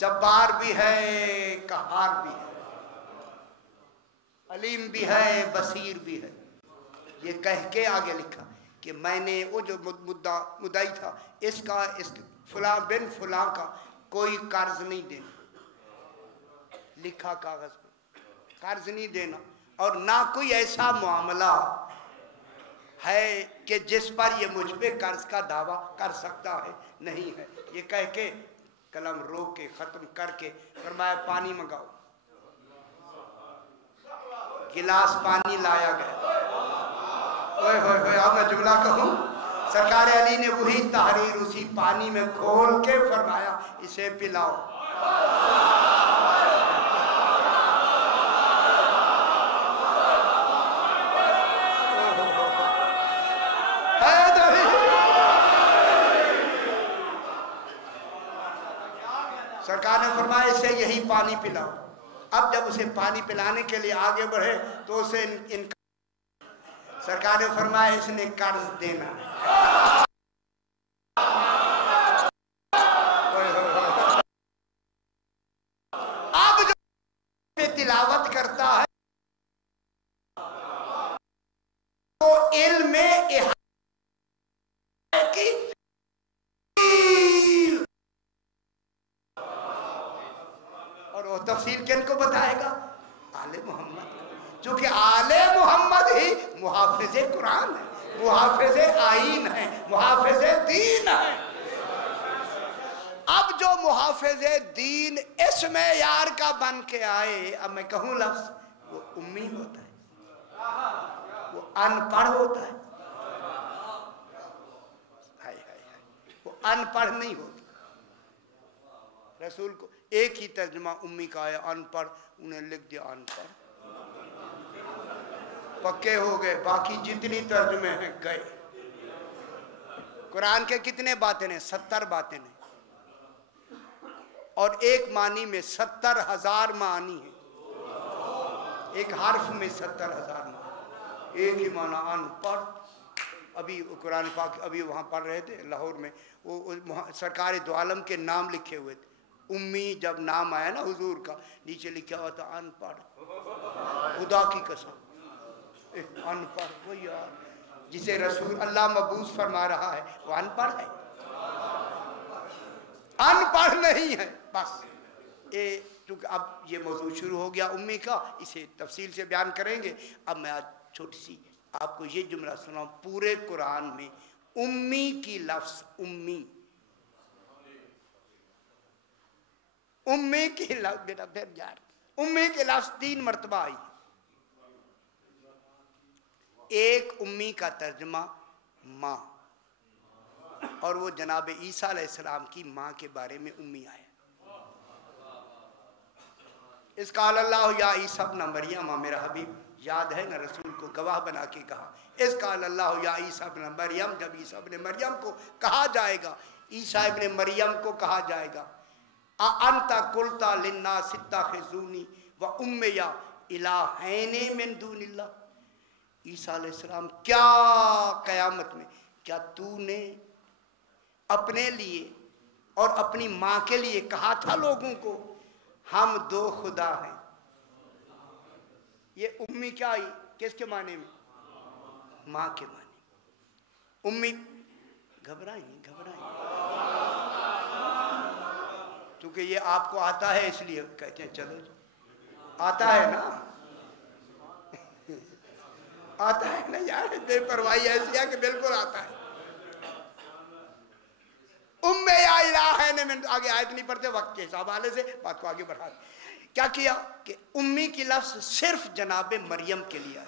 जब्बार भी है, कहार भी है, अलीम भी है, बसीर भी है। ये कह के आगे लिखा कि मैंने वो जो मुद्दाई था इसका, इस फलां बिन फलां का कोई कर्ज नहीं देना, लिखा कागज पे, कर्ज नहीं देना, और ना कोई ऐसा मामला है कि जिस पर ये मुझ पे कर्ज का दावा कर सकता है, नहीं है। ये कह के कलम रोक के खत्म करके फरमाया पानी मंगाओ। गिलास पानी लाया गया। ओए होए होए, अब मैं जुमला कहूँ, सरकार अली ने वही तहरीर उसी पानी में घोल के फरमाया इसे पिलाओ। सरकार ने फरमाया इसे यही पानी पिलाओ। अब जब उसे पानी पिलाने के लिए आगे बढ़े तो उसे सरकार ने फरमाया इसने कर्ज देना है। अब जो तिलावत करता है तो इल्म में तफसील किन को बताएगा? आले मोहम्मद, क्योंकि आले मोहम्मद ही मुहाफिज़े कुरान है, मुहाफिज़े आईन है, मुहाफिज़े दीन है। अब जो मुहाफिज़े दीन इसमें यार का बन के आए, अब मैं कहूँ लफ्ज़, वो उम्मी होता है, वो अनपढ़ होता है। हाय हाय हाय, वो अनपढ़ नहीं होता। रसूल को एक ही तर्जुमा उम्मी का है, अनपढ़, उन्हें लिख दिया अनपढ़, पक्के हो गए। बाकी जितनी तर्जुमे हैं गए। कुरान के कितने बातें हैं? 70 बातें हैं, और एक मानी में 70,000 मानी है। एक हर्फ में 70,000 मानी, एक ही माना अनपढ़। अभी कुरान पाक अभी वहाँ पढ़ रहे थे लाहौर में, वो सरकार दो आलम के नाम लिखे हुए थे। उम्मी जब नाम आया ना हुजूर का, नीचे लिखा हुआ था अनपढ़। खुदा की कसम, अनपढ़ वो यार जिसे रसूल अल्लाह मबूस फरमा रहा है वो अनपढ़ है, अनपढ़ नहीं है। बस ये क्योंकि अब ये मौजूद शुरू हो गया उम्मी का, इसे तफसील से बयान करेंगे। अब मैं आज छोटी सी आपको ये जुमला सुनाऊं। पूरे कुरान में उम्मी की लफ्ज़, उम्मी उम्मी की लफ्ज़, बेटा फिर यार, उम्मी के लफ्ज़ 3 मरतबा आई। एक उम्मी का तर्जमा माँ, और वो जनाब ईसा अलैहिस्सलाम की माँ के बारे में उम्मी आया। इस काल अल्लाह या ईसा इब्न मरियम, मेरा हबीब याद है ना, रसूल को गवाह बना के कहा, इस काल अल्लाह या ईसा इब्न मरियम, जब ईसा इब्न मरियम को कहा जाएगा, ईसा इब्न मरियम को कहा जाएगा, अंता कुल्ता लिन्ना सित्ता खिजूनी व उम्मिया इलाहैने मिन दूनिल्लाह। ईसा अलैहिस्सलाम, क्या क़यामत में क्या तूने अपने लिए और अपनी माँ के लिए कहा था लोगों को हम 2 खुदा हैं? ये उम्मी क्या आई? किसके माने में? माँ के माने। उम्मी घबराई नहीं, क्योंकि ये आपको आता है इसलिए कहते हैं चलो जो आता है ना आता है ना यार, बेपरवाही ऐसी है कि बिल्कुल आता है। उम्मे या इलाहैने में, आगे आयत नहीं पढ़ते वक्त के हवाले से बात को आगे बढ़ा। क्या किया कि उम्मी की लफ्ज़ सिर्फ जनाब मरियम के लिए है,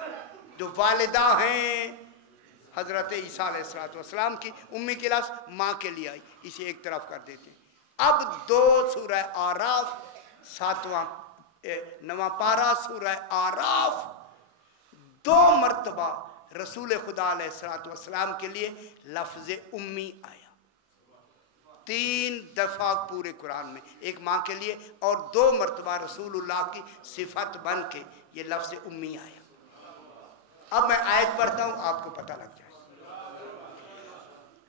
जो वालिदा हैं हज़रत ईसा अलैहिस्सलाम की। उम्मी की लफ्ज़ माँ के लिए आई, इसे एक तरफ कर देते हैं। अब 2 सूरह आराफ, 7वां 9वां पारा सूरह आराफ, 2 मरतबा रसूल खुदा अलैहिस्सलाम के लिए लफ्ज़ उम्मी आया। 3 दफ़ा पूरे कुरान में, एक माँ के लिए और 2 मरतबा रसूलुल्लाह की सिफत बन के ये लफ्ज़ उम्मी आया। अब मैं आयत पढ़ता हूँ, आपको पता लग जाए।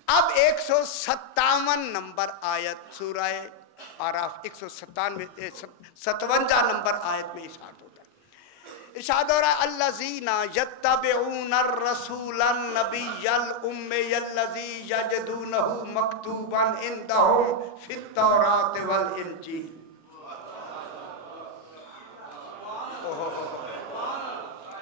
अब 157 नंबर आयत सूरह आराफ 157 नंबर आयत में इरशाद होता है, इरशाद हो रहा है अल्लज़ीना यत्तबिऊन रसूलन नबिय्यल उम्मियल्लज़ी यजदूनहु मक्तूबन इंदहुम फित तौरात वल इंजील।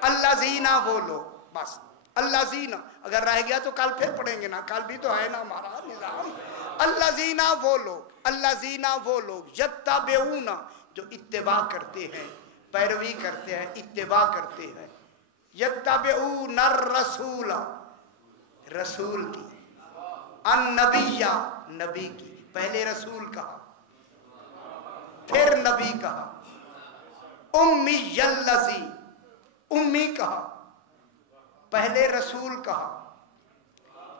अल्लज़ीना वो लोग, बस अल्लज़ीना अगर रह गया तो कल फिर पढ़ेंगे ना, कल भी तो है ना हमारा निज़ाम। अल्लज़ीना वो लोग, अल्लज़ीना वो लोग यत्तबिऊना जो इत्तिबा करते हैं, पैरवी करते हैं, इत्तिबा करते हैं, यत्तबिऊन रसूला रसूल की, अन नबिया नबी की, पहले रसूल कहा फिर नबी कहा, उम्मियल्लज़ी उम्मी कहा, पहले रसूल कहा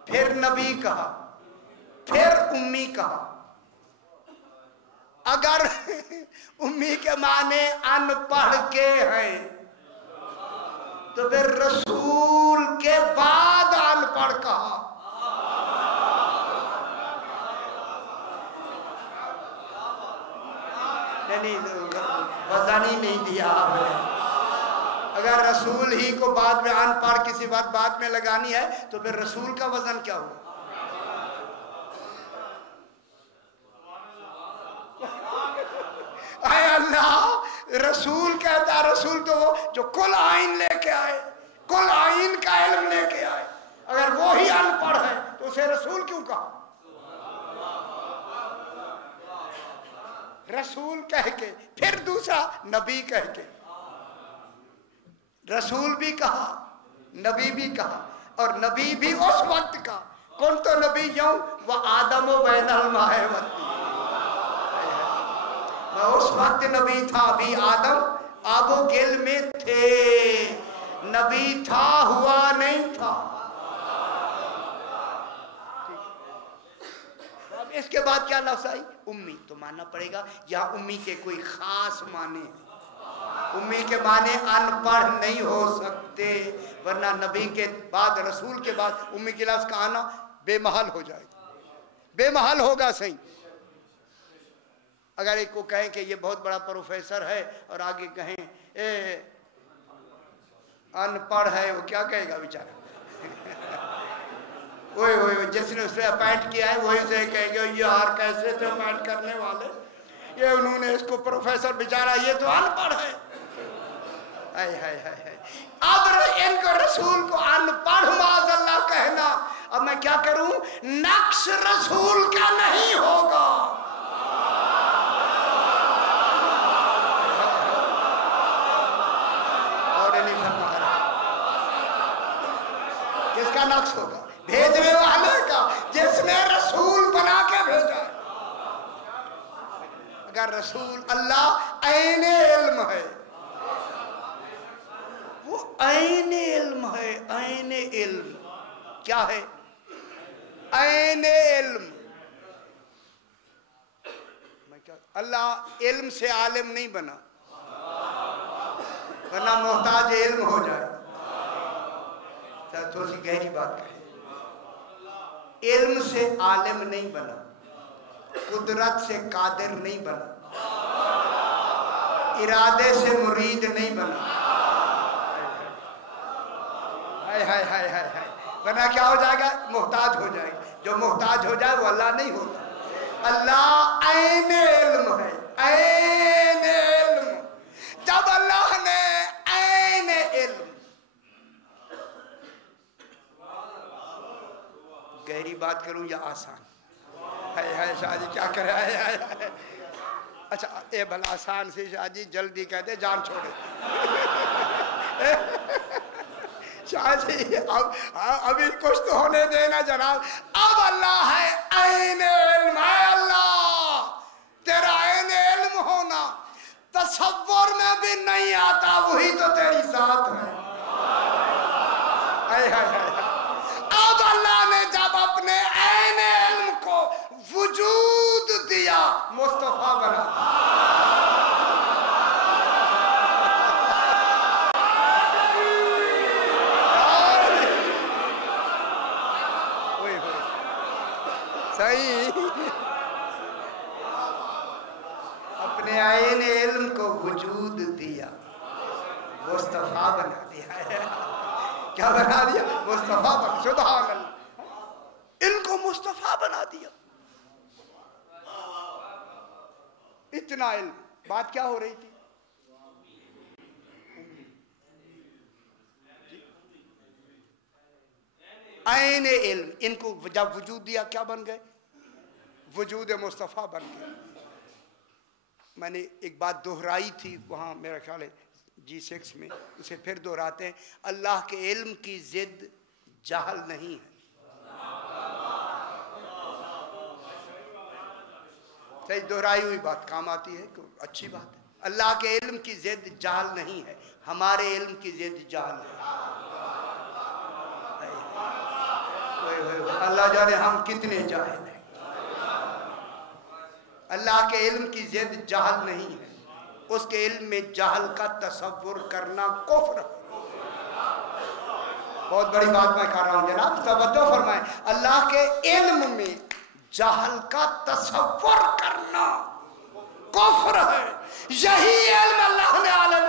फिर नबी कहा फिर उम्मी कहा। अगर उम्मी के माने अनपढ़ के हैं तो फिर रसूल के बाद अनपढ़ कहा। नहीं, वजन ही नहीं दिया आपने। अगर रसूल ही को बाद में अनपढ़ किसी बात बाद में लगानी है तो फिर रसूल का वजन क्या हुआ? आए अल्लाह, रसूल कहता, रसूल तो वो जो कुल आइन लेके आए, कुल आइन का इल्म लेके आए, अगर वो ही अनपढ़ है तो उसे रसूल क्यों कहा? रसूल कह के फिर दूसरा नबी कह के, रसूल भी कहा नबी भी कहा, और नबी भी उस वक्त का कौन तो नबी जाऊं वह आदम बैनल माए वती, मैं उस वक्त नबी था, अभी आदम आबो गिल में थे, नबी था हुआ नहीं था। अब इसके बाद क्या लफ्ज़ आई? उम्मी। तो मानना पड़ेगा यहाँ उम्मी के कोई खास माने हैं, उम्मी के माने अनपढ़ नहीं हो सकते, वरना नबी के बाद रसूल के बाद उम्मी के लफ्ज़ का आना बेमहल हो जाएगा, बेमहल होगा। सही अगर एक को कहें कि ये बहुत बड़ा प्रोफेसर है और आगे कहें अनपढ़ है, वो क्या कहेगा बेचारा? वही वही जिसने उसे अपॉइंट किया है वही से कहेंगे ये यार कैसे थे अपॉइंट करने वाले, ये उन्होंने इसको प्रोफेसर, बेचारा ये तो अनपढ़ है। हाय हाय हाय हाय। अब इनको रसूल को अनपढ़ माज़अल्लाह कहना, अब मैं क्या करूं? नक्श रसूल का नहीं होगा। और नहीं फरमा रहा किसका नक्श होगा? भेजने वाले का, जिसने रसूल बना के भेजा। अगर रसूल अल्लाह ऐने इल्म है, वो ऐने इल्म है, ऐने इल्म क्या है? ऐने इल्म। अल्लाह इल्म से आलिम नहीं बना, वरना मोहताज इल्म हो जाए। थोड़ी सी गहरी बात करें, इल्म से आलिम नहीं बना, कुदरत से कादिर नहीं बना, इरादे से मुरीद नहीं बना। हाय हाय हाय हाय हाय। वरना क्या हो जाएगा? मोहताज हो जाएगा। जो मोहताज हो जाए वो अल्लाह नहीं होता। अल्लाह ऐन इल्म है, ऐन इल्म। जब अल्लाह ने ऐन इल्म, गहरी बात करूं या आसान? है शादी क्या करे? अच्छा ये भला आसान से शादी जल्दी कहते जान छोड़े। शादी अभी कुछ तो होने देना जनाब। अब अल्लाह है ऐन इल्म है। अल्लाह तेरा ऐन इल्म होना तसव्वुर में भी नहीं आता, वही तो तेरी जात है। अब अल्लाह ने जब अपने ऐन इल्म को वजूद दिया, मुस्तफा बना। सही आईन इल्म को वजूद दिया, मुस्तफा बना दिया है। क्या बना दिया? मुस्तफा बना। सुभान अल्लाह, इनको मुस्तफा बना दिया। इतना इल्म। बात क्या हो रही थी? आईन इल्म, इनको जब वजूद दिया क्या बन गए? वजूद मुस्तफ़ा बन गए। मैंने एक बात दोहराई थी वहाँ, मेरा ख्याल है G6 में, उसे फिर दोहराते हैं। अल्लाह के इल्म की जिद जाहल नहीं है। सही दोहराई हुई बात काम आती है, अच्छी बात है। अल्लाह के इल्म की जिद जाहल नहीं है, हमारे इल्म की जिद जाहल है। अल्लाह जाने हम कितने जाहिल हैं। अल्लाह के इल्म की जिद जाहल नहीं है, उसके इल्म में जाहल का तसव्वुर करना कुफ्र है। बहुत बड़ी बात मैं कर रहा हूं जनाब, तवज्जो फरमाएं। अल्लाह के इल्म में जाहल का तसव्वुर करना कुफ्र है। यही इल्म अल्लाह ने आले